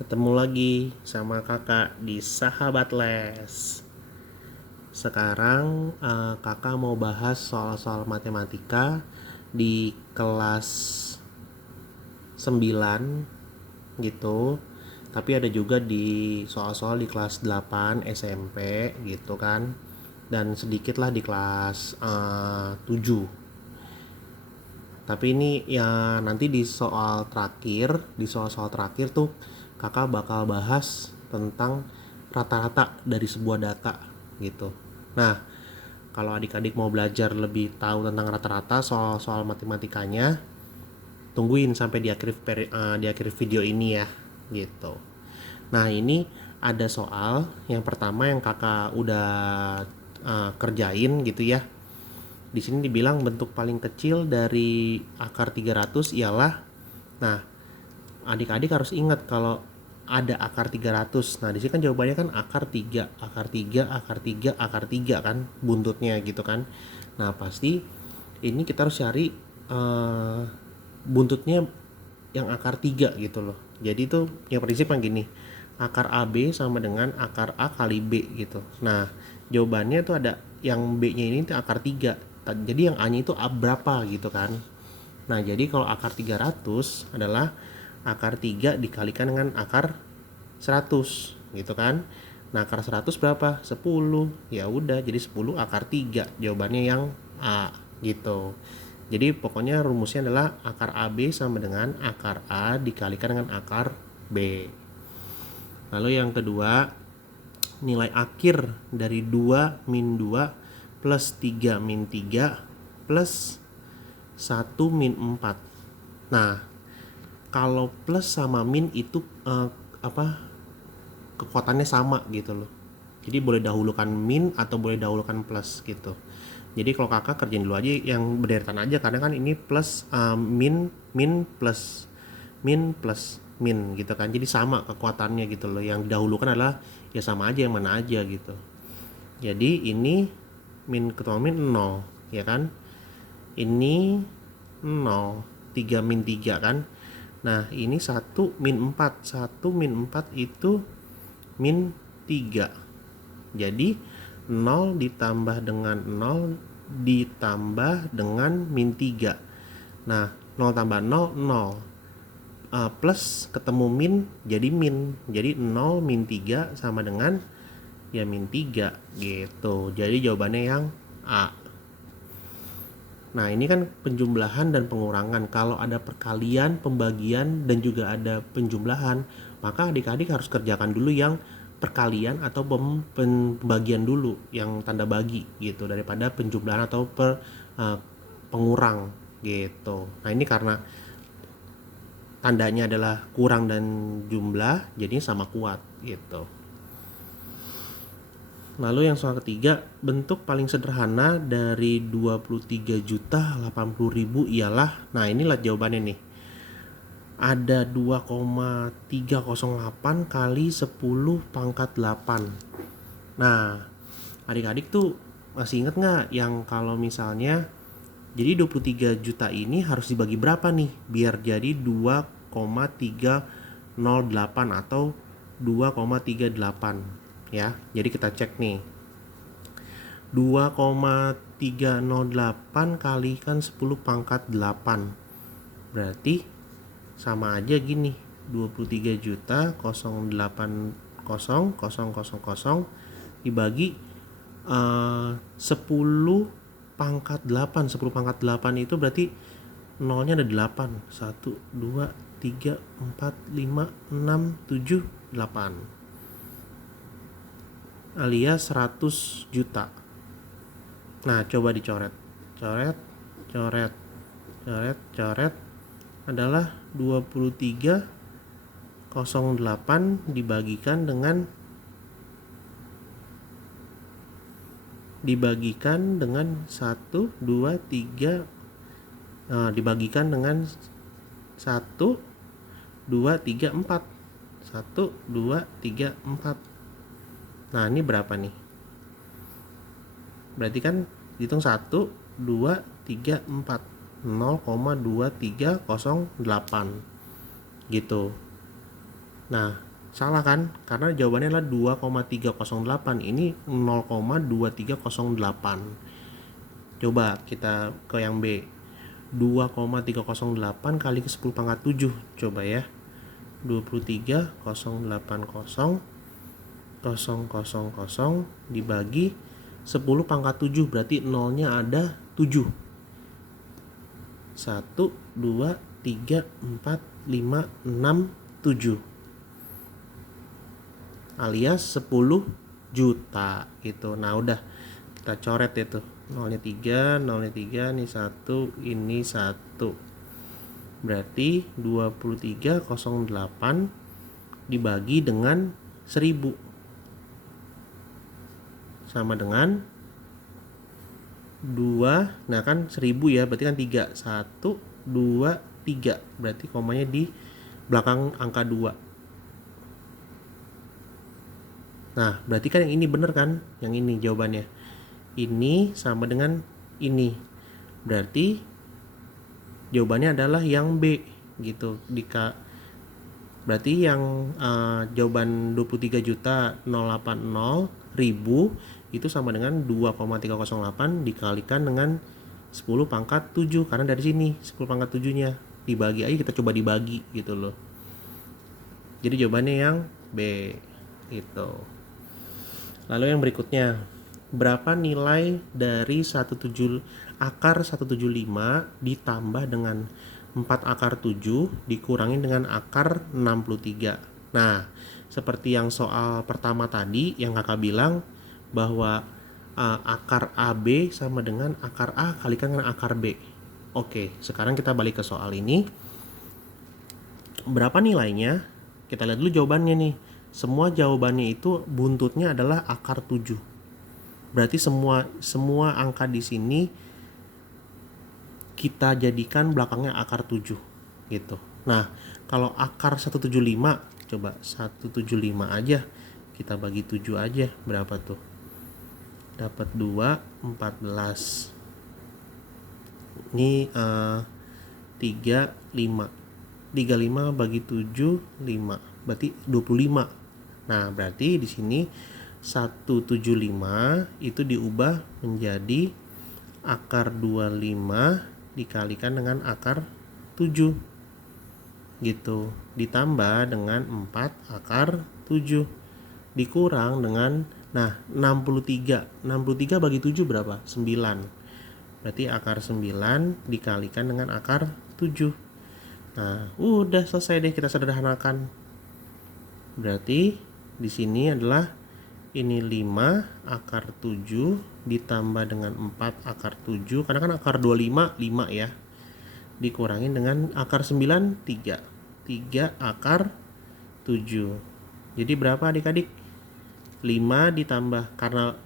Ketemu lagi sama kakak di Sahabat Les. Sekarang kakak mau bahas soal-soal matematika di kelas 9 gitu. Tapi ada juga di soal-soal di kelas 8 SMP gitu kan. Dan sedikit lah di kelas 7. Tapi ini ya nanti di soal-soal terakhir tuh kakak bakal bahas tentang rata-rata dari sebuah data gitu. Nah, kalau adik-adik mau belajar lebih tahu tentang rata-rata soal-soal matematikanya, tungguin sampai di akhir video ini ya, gitu. Nah, ini ada soal yang pertama yang kakak udah kerjain gitu ya. Di sini dibilang bentuk paling kecil dari akar 300 ialah, nah, adik-adik harus ingat kalau ada akar 300. Nah, di sini kan jawabannya kan akar 3, akar 3, akar 3, akar 3 kan buntutnya gitu kan. Nah, pasti ini kita harus cari buntutnya yang akar 3 gitu loh. Jadi itu yang prinsip yang gini. Akar AB sama dengan akar A kali B gitu. Nah, jawabannya tuh ada yang B-nya ini tuh akar 3. Jadi yang A-nya itu A berapa gitu kan. Nah, jadi kalau akar 300 adalah akar 3 dikalikan dengan akar 100 gitu kan. Nah, akar 100 berapa? 10. Ya udah, jadi 10 akar 3. Jawabannya yang A gitu. Jadi pokoknya rumusnya adalah akar AB sama dengan akar A dikalikan dengan akar B. Lalu yang kedua, nilai akhir dari 2 min 2 plus 3 min 3 plus 1 min 4. Nah, kalau plus sama min itu kekuatannya sama gitu loh. Jadi boleh dahulukan min atau boleh dahulukan plus gitu. Jadi kalau kakak kerjain dulu aja yang berderet aja, karena kan ini plus min plus min gitu kan. Jadi sama kekuatannya gitu loh. Yang didahulukan adalah ya sama aja yang mana aja gitu. Jadi ini min ketemu min 0 ya kan. Ini 0, 3 min 3 kan. Nah, ini 1 min 4. 1 min 4 itu min 3. Jadi 0 ditambah dengan 0 ditambah dengan min 3. Nah, 0 tambah 0, 0. Plus ketemu min jadi min. Jadi 0 min 3 sama dengan ya min 3 gitu. Jadi jawabannya yang A. Nah, ini kan penjumlahan dan pengurangan. Kalau ada perkalian, pembagian, dan juga ada penjumlahan, maka adik-adik harus kerjakan dulu yang perkalian atau pembagian dulu, yang tanda bagi gitu, daripada penjumlahan atau pengurang gitu. Nah, ini karena tandanya adalah kurang dan jumlah, jadinya sama kuat gitu. Lalu yang soal ketiga, bentuk paling sederhana dari 23.080.000 ialah, nah inilah jawabannya nih. Ada 2,308 kali 10 pangkat 8. Nah, adik-adik tuh masih inget nggak yang kalau misalnya jadi 23 juta ini harus dibagi berapa nih biar jadi 2,308 atau 2,38 ya. Jadi kita cek nih. 2,308 kalikan 10 pangkat 8. Berarti sama aja gini. 23 juta 080,000 dibagi 10 pangkat 8. 10 pangkat 8 itu berarti nolnya ada 8. 1, 2, 3, 4, 5, 6, 7, 8. Alias 100 juta. Nah, coba dicoret. Coret, coret, coret, coret. Adalah 2308 dibagikan dengan 1, 2, 3, dibagikan dengan 1, 2, 3, 4. 1, 2, 3, 4. Nah, ini berapa nih? Berarti kan hitung 1, 2, 3, 4. 0,2308 gitu. Nah, Salah kan? Karena jawabannya adalah 2,308. Ini 0,2308. Coba kita ke yang B. 2,308 kali ke 10 pangkat 7. Coba ya. 23,080,000 dibagi 10 pangkat 7. Berarti nolnya ada 7. 1, 2, 3, 4, 5, 6, 7. Alias 10 juta gitu. Nah udah kita coret itu, nolnya 3, ini 1, ini 1. Berarti 23,08 dibagi dengan 1000 sama dengan 2. Nah kan 1000 ya, berarti kan 3. 1, 2, 3. Berarti komanya di belakang angka 2. Nah, berarti kan yang ini bener kan? Yang ini jawabannya. Ini sama dengan ini. Berarti jawabannya adalah yang B gitu. Berarti yang jawaban 23.080.000 itu sama dengan 2,308 dikalikan dengan 10 pangkat 7. Karena dari sini 10 pangkat 7-nya dibagi aja, kita coba dibagi gitu loh. Jadi jawabannya yang B gitu. Lalu yang berikutnya, berapa nilai dari akar 175 ditambah dengan 4 akar 7 dikurangi dengan akar 63. Nah, seperti yang soal pertama tadi yang kakak bilang bahwa akar AB sama dengan akar A kalikan dengan akar B. Oke, sekarang kita balik ke soal ini. Berapa nilainya? Kita lihat dulu jawabannya nih. Semua jawabannya itu buntutnya adalah akar 7. Berarti semua angka di sini kita jadikan belakangnya akar 7 gitu. Nah, kalau akar 175, coba 175 aja kita bagi 7 aja, berapa tuh? Dapat 2, 14. Ini 3, 5. 35 bagi 7, 5. Berarti 25. Nah, berarti di sini 175 itu diubah menjadi akar 25 dikalikan dengan akar 7 gitu, ditambah dengan 4 akar 7 dikurang dengan 63 bagi 7 berapa? 9. Berarti akar 9 dikalikan dengan akar 7. Nah, udah selesai deh, kita sederhanakan. Berarti di sini adalah ini 5 akar 7 ditambah dengan 4 akar 7, karena kan akar 25 5 ya, dikurangin dengan akar 9 3 akar 7. Jadi berapa adik-adik? 5 ditambah, karena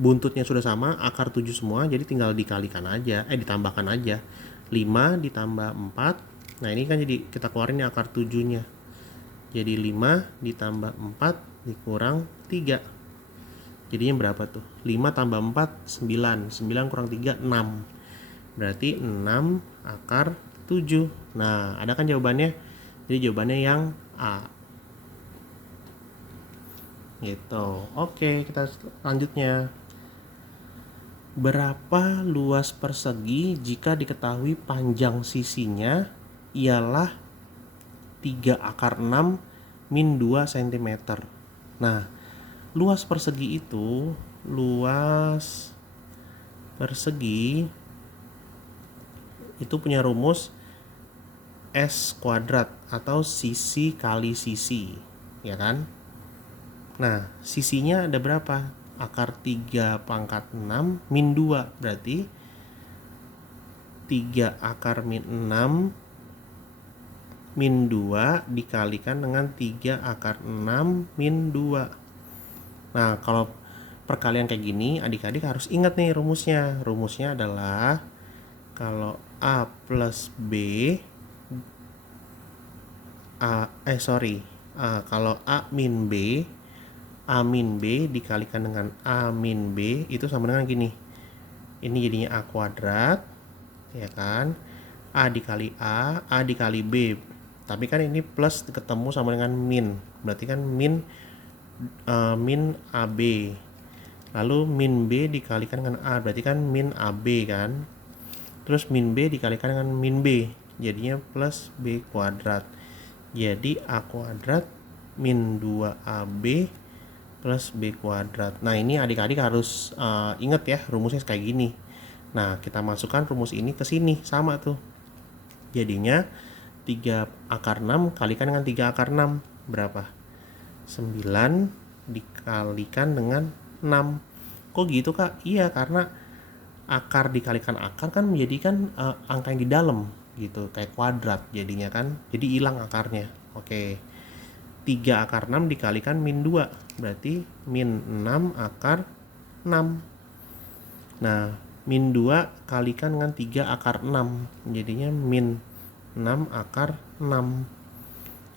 buntutnya sudah sama, akar 7 semua, jadi tinggal dikalikan aja, ditambahkan aja. 5 ditambah 4. Nah, ini kan jadi kita keluarin akar 7-nya. Jadi 5 ditambah 4 dikurang 3. Jadinya berapa tuh? 5 tambah 4 9. 9 kurang 3 6. Berarti 6 akar 7. Nah, ada kan jawabannya? Jadi jawabannya yang A. Gitu. Oke, kita selanjutnya. Berapa luas persegi jika diketahui panjang sisinya ialah 3 akar 6 min 2 cm. Nah, luas persegi itu punya rumus S kuadrat atau sisi kali sisi, ya kan? Nah, sisinya ada berapa? Akar 3 pangkat 6 min 2, berarti 3 akar min 6 min 2 dikalikan dengan 3 akar 6 min 2. Nah, kalau perkalian kayak gini, adik-adik harus ingat nih rumusnya. Rumusnya adalah kalau A plus B kalau A min B dikalikan dengan A min B itu sama dengan gini. Ini jadinya A kuadrat, ya kan? A dikali B Tapi kan ini plus ketemu sama dengan min. Berarti kan min AB. Lalu min B dikalikan dengan A. Berarti kan min AB kan. Terus min B dikalikan dengan min B. Jadinya plus B kuadrat. Jadi A kuadrat min 2AB plus B kuadrat. Nah ini adik-adik harus ingat ya rumusnya kayak gini. Nah kita masukkan rumus ini ke sini. Sama tuh. Jadinya 3 akar 6 kalikan dengan 3 akar 6 berapa? 9 dikalikan dengan 6. Kok gitu kak? Iya karena akar dikalikan akar kan menjadikan angka yang di dalam gitu, kayak kuadrat jadinya kan, jadi hilang akarnya. Oke, 3 akar 6 dikalikan min 2 berarti min 6 akar 6. Nah min 2 kalikan dengan 3 akar 6 jadinya min 6 akar 6.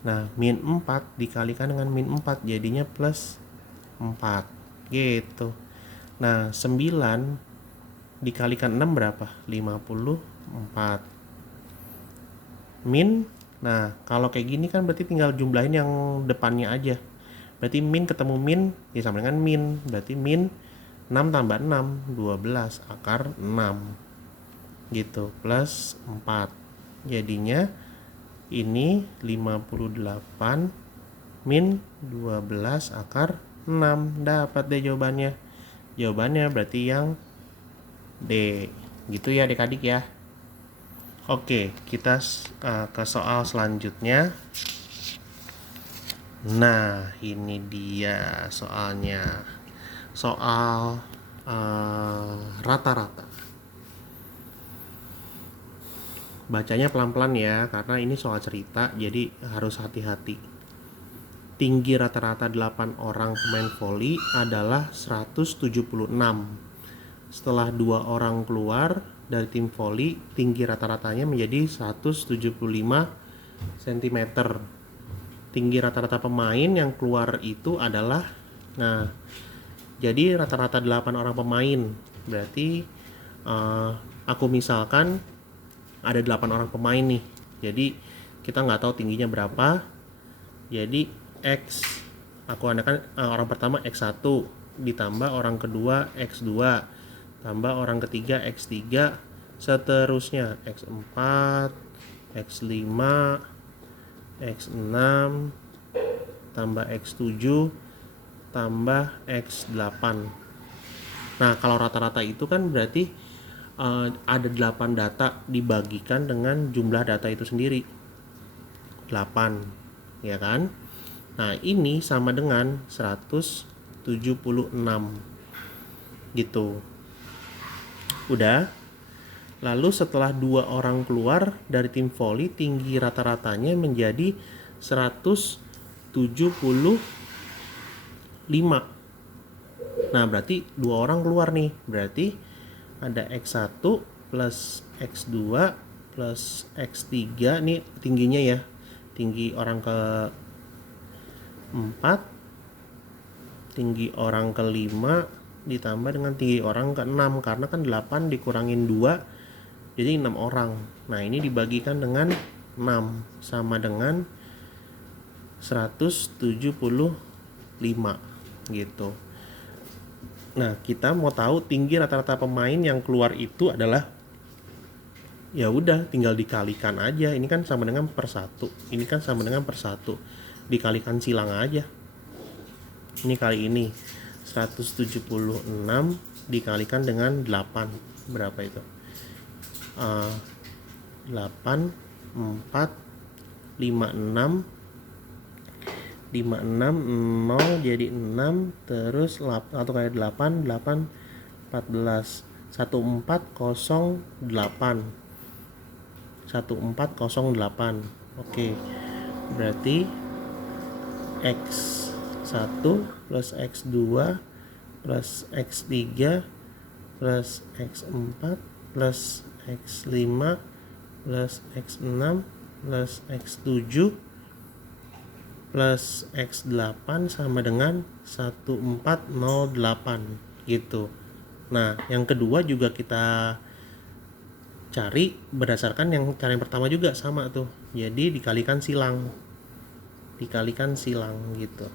Nah min 4 dikalikan dengan min 4 jadinya plus 4 gitu. Nah 9 dikalikan 6 berapa? 54 min. Nah kalau kayak gini kan berarti tinggal jumlahin yang depannya aja. Berarti min ketemu min ya sama dengan min. Berarti min 6 tambah 6 12 akar 6 gitu plus 4. Jadinya ini 58 min 12 akar 6. Dapat deh jawabannya. Jawabannya berarti yang D. Gitu ya adik-adik ya. Oke, kita ke soal selanjutnya. Nah, ini dia soalnya. Soal rata-rata. Bacanya pelan-pelan ya, karena ini soal cerita, jadi harus hati-hati. Tinggi rata-rata 8 orang pemain voli adalah 176. Setelah 2 orang keluar dari tim voli, tinggi rata-ratanya menjadi 175 cm. Tinggi rata-rata pemain yang keluar itu adalah, nah, jadi rata-rata 8 orang pemain. Berarti aku misalkan ada 8 orang pemain nih. Jadi kita nggak tahu tingginya berapa. Jadi X, aku anakan orang pertama X1 ditambah orang kedua X2 tambah orang ketiga X3, seterusnya X4, X5, X6 tambah X7 tambah X8. Nah kalau rata-rata itu kan berarti ada 8 data dibagikan dengan jumlah data itu sendiri 8 ya kan. Nah ini sama dengan 176 gitu. Udah. Lalu setelah 2 orang keluar dari tim voli, tinggi rata-ratanya menjadi 175. Nah berarti 2 orang keluar nih. Berarti ada X1 plus X2 plus X3 nih tingginya ya. Tinggi orang ke-4, tinggi orang ke-5 ditambah dengan tinggi orang ke-6, karena kan 8 dikurangin 2 jadi 6 orang. Nah ini dibagikan dengan 6 sama dengan 175 gitu. Nah kita mau tahu tinggi rata-rata pemain yang keluar itu adalah, ya udah tinggal dikalikan aja. Ini kan sama dengan per 1, ini kan sama dengan per 1, dikalikan silang aja. Ini kali ini 176 dikalikan dengan 8 berapa itu? 8 4 5 6 5 6 0 jadi 6 terus atau kayak 8 8 14 1408 1408. Oke. Berarti X1 plus X2 plus X3 plus X4 plus X5 plus X6 plus X7 plus X8 sama dengan 1408 gitu. Nah yang kedua juga kita cari berdasarkan yang cara yang pertama juga sama tuh. Jadi dikalikan silang gitu,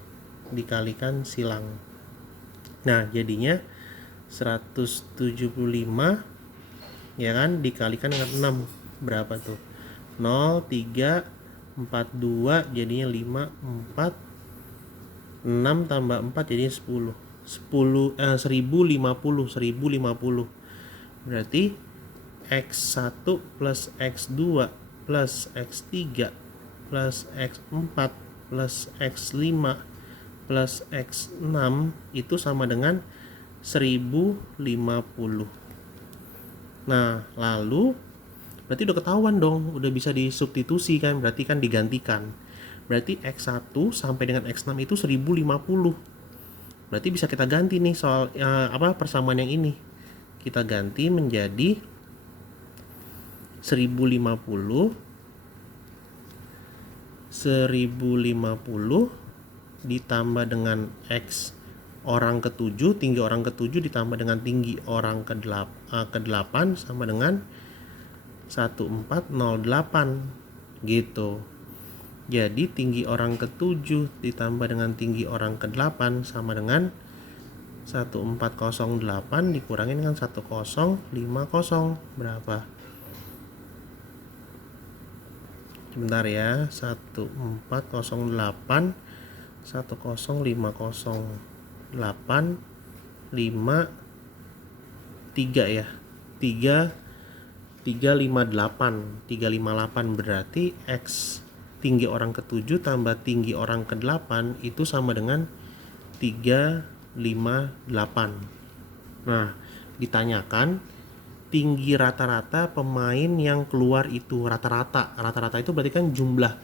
dikalikan silang. Nah jadinya 175 ya kan, dikalikan dengan 6 berapa tuh, 0, 3, 4, 2 jadinya 5, 4, 6 tambah 4 jadinya 10, 1050 berarti X1 plus X2 plus X3 plus X4 plus X5 plus X6 itu sama dengan 1050. Nah lalu berarti udah ketahuan dong, udah bisa disubstitusi kan, berarti kan digantikan. Berarti X1 sampai dengan X6 itu 1050. Berarti bisa kita ganti nih soal persamaan yang ini. Kita ganti menjadi 1050 ditambah dengan X orang ke-7, tinggi orang ke-7 ditambah dengan tinggi orang ke-8 sama dengan 1408 gitu. Jadi tinggi orang ke-7 ditambah dengan tinggi orang ke-8 sama dengan 1408 dikurangi dengan 1050 berapa? Sebentar ya, 1408 10508 5 3 ya, 358 berarti X tinggi orang ke-7 tambah tinggi orang ke-8 itu sama dengan 358. Nah ditanyakan tinggi rata-rata pemain yang keluar itu, rata-rata itu berarti kan jumlah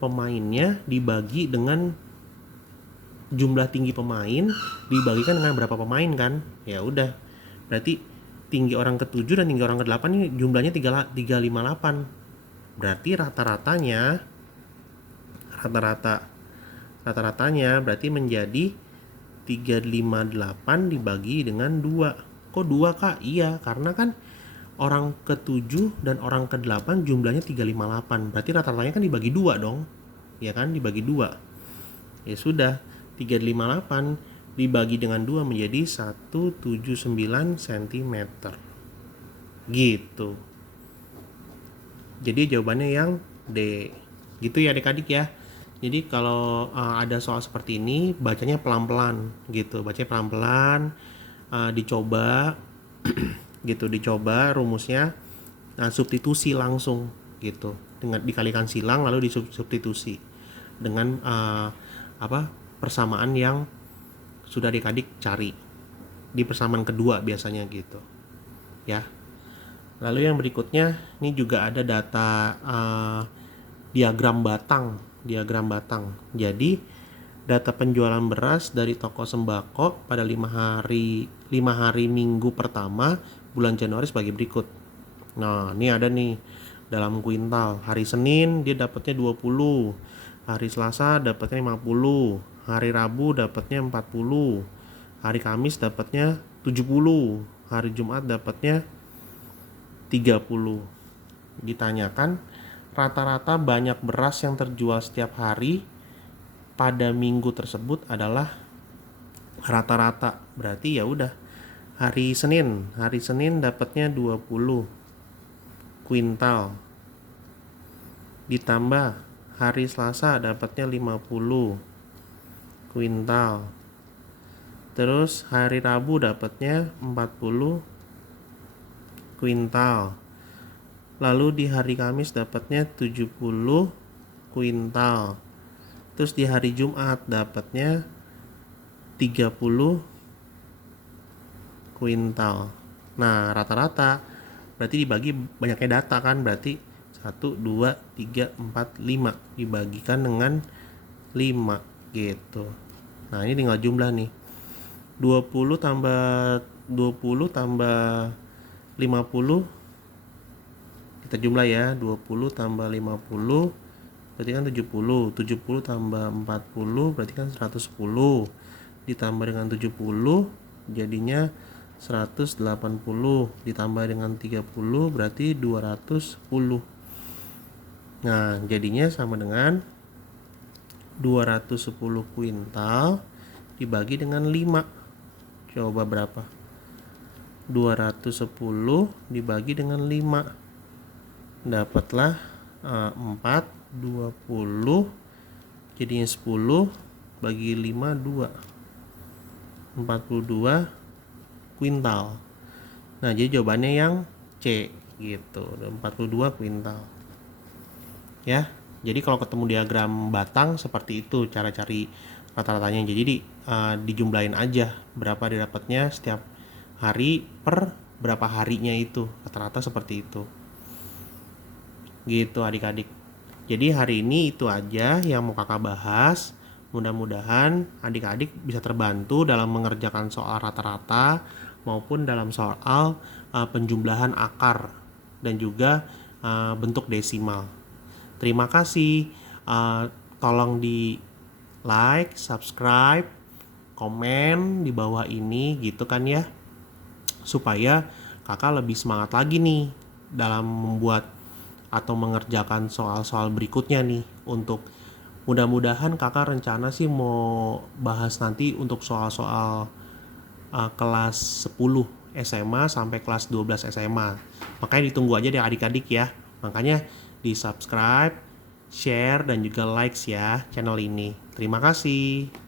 pemainnya dibagi dengan jumlah tinggi pemain dibagikan dengan berapa pemain kan, ya udah berarti tinggi orang ke-7 dan tinggi orang ke-8 ini jumlahnya 358. Berarti rata-ratanya berarti menjadi 358 dibagi dengan 2. Kok 2 Kak? Iya, karena kan orang ke-7 dan orang ke-8 jumlahnya 358. Berarti rata-ratanya kan dibagi 2 dong. Ya kan, dibagi 2. Ya sudah, 358 dibagi dengan 2 menjadi 179 cm. Gitu. Jadi jawabannya yang D. Gitu ya adik-adik ya. Jadi kalau ada soal seperti ini bacanya pelan-pelan gitu. Bacanya pelan-pelan, dicoba gitu, dicoba rumusnya. Nah, substitusi langsung gitu. Dengan dikalikan silang lalu disubstitusi dengan persamaan yang sudah adik-adik cari di persamaan kedua biasanya gitu ya. Lalu yang berikutnya ini juga ada data diagram batang. Jadi data penjualan beras dari toko sembako pada 5 hari minggu pertama bulan Januari sebagai berikut. Nah ini ada nih dalam kuintal. Hari Senin dia dapatnya 20, hari Selasa dapatnya 50, hari Rabu dapatnya 40, hari Kamis dapatnya 70, hari Jumat dapatnya 30. Ditanyakan rata-rata banyak beras yang terjual setiap hari pada minggu tersebut adalah rata-rata. Berarti ya udah hari Senin dapatnya 20 kuintal ditambah hari Selasa dapatnya 50 kuintal. Terus hari Rabu dapatnya 40 kuintal. Lalu di hari Kamis dapatnya 70 kuintal. Terus di hari Jumat dapatnya 30 kuintal. Nah, rata-rata berarti dibagi banyaknya data kan, berarti 1 2 3 4 5 dibagikan dengan 5 gitu. Nah, ini tinggal jumlah nih. 20 tambah 50 kita jumlah ya, 20 tambah 50 berarti kan 70 tambah 40 berarti kan 110 ditambah dengan 70 jadinya 180 ditambah dengan 30 berarti 210. Nah, jadinya sama dengan 210 kuintal dibagi dengan 5. Coba berapa? 210 dibagi dengan 5. Dapatlah 4, 20. Jadinya 10 bagi 5, 2. 42 kuintal. Nah, jadi jawabannya yang C gitu. 42 kuintal. Ya. Jadi kalau ketemu diagram batang seperti itu cara cari rata-ratanya. Jadi dijumlahin aja berapa didapatnya setiap hari per berapa harinya itu. Rata-rata seperti itu. Gitu adik-adik. Jadi hari ini itu aja yang mau kakak bahas. Mudah-mudahan adik-adik bisa terbantu dalam mengerjakan soal rata-rata maupun dalam soal penjumlahan akar dan juga bentuk desimal. Terima kasih. Tolong di like, subscribe, komen di bawah ini gitu kan ya. Supaya kakak lebih semangat lagi nih dalam membuat atau mengerjakan soal-soal berikutnya nih. Untuk mudah-mudahan kakak rencana sih mau bahas nanti untuk soal-soal kelas 10 SMA sampai kelas 12 SMA. Makanya ditunggu aja deh adik-adik ya. Makanya di subscribe, share, dan juga likes ya channel ini. Terima kasih.